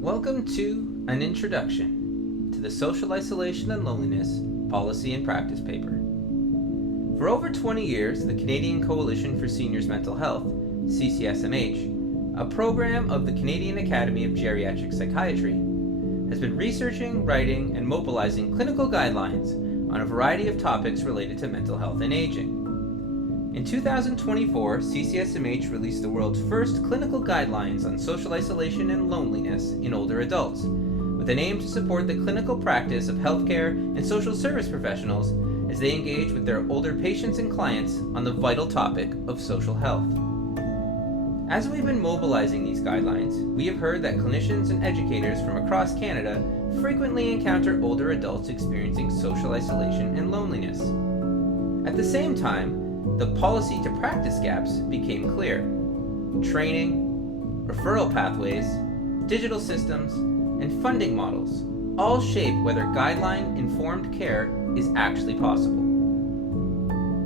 Welcome to an introduction to the Social Isolation and Loneliness Policy and Practice paper. For over 20 years, the Canadian Coalition for Seniors' Mental Health, CCSMH, a program of the Canadian Academy of Geriatric Psychiatry, has been researching, writing, and mobilizing clinical guidelines on a variety of topics related to mental health and aging. In 2024, CCSMH released the world's first clinical guidelines on social isolation and loneliness in older adults, with an aim to support the clinical practice of healthcare and social service professionals as they engage with their older patients and clients on the vital topic of social health. As we've been mobilizing these guidelines, we have heard that clinicians and educators from across Canada frequently encounter older adults experiencing social isolation and loneliness. At the same time, the policy to practice gaps became clear. Training, referral pathways, digital systems, and funding models all shape whether guideline-informed care is actually possible.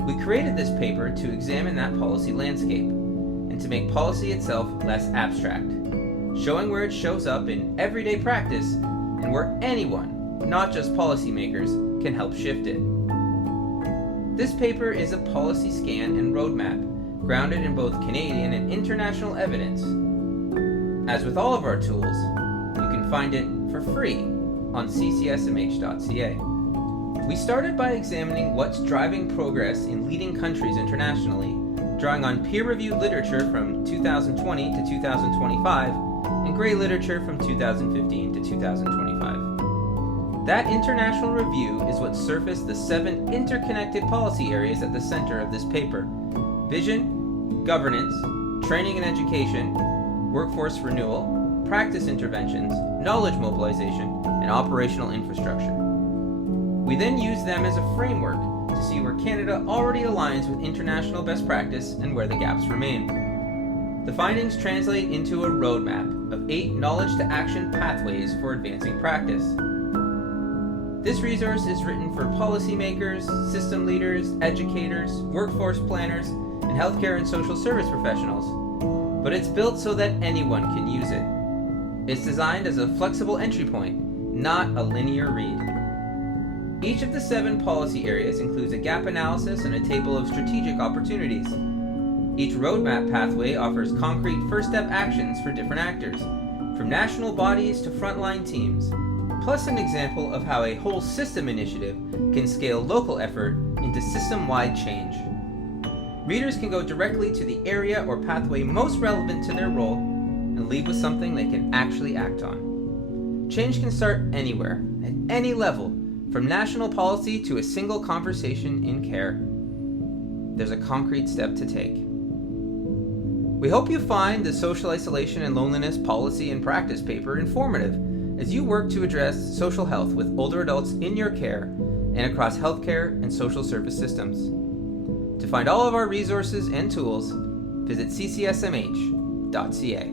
We created this paper to examine that policy landscape and to make policy itself less abstract, showing where it shows up in everyday practice and where anyone, not just policymakers, can help shift it. This paper is a policy scan and roadmap grounded in both Canadian and international evidence. As with all of our tools, you can find it for free on ccsmh.ca. We started by examining what's driving progress in leading countries internationally, drawing on peer-reviewed literature from 2020 to 2025 and gray literature from 2015 to 2025. That international review is what surfaced the 7 interconnected policy areas at the center of this paper: vision, governance, training and education, workforce renewal, practice interventions, knowledge mobilization, and operational infrastructure. We then use them as a framework to see where Canada already aligns with international best practice and where the gaps remain. The findings translate into a roadmap of 8 knowledge-to-action pathways for advancing practice. This resource is written for policymakers, system leaders, educators, workforce planners, and healthcare and social service professionals, but it's built so that anyone can use it. It's designed as a flexible entry point, not a linear read. Each of the 7 policy areas includes a gap analysis and a table of strategic opportunities. Each roadmap pathway offers concrete first-step actions for different actors, from national bodies to frontline teams, plus an example of how a whole system initiative can scale local effort into system-wide change. Readers can go directly to the area or pathway most relevant to their role and leave with something they can actually act on. Change can start anywhere, at any level, from national policy to a single conversation in care. There's a concrete step to take. We hope you find the Social Isolation and Loneliness Policy and Practice paper informative as you work to address social health with older adults in your care and across healthcare and social service systems. To find all of our resources and tools, visit ccsmh.ca.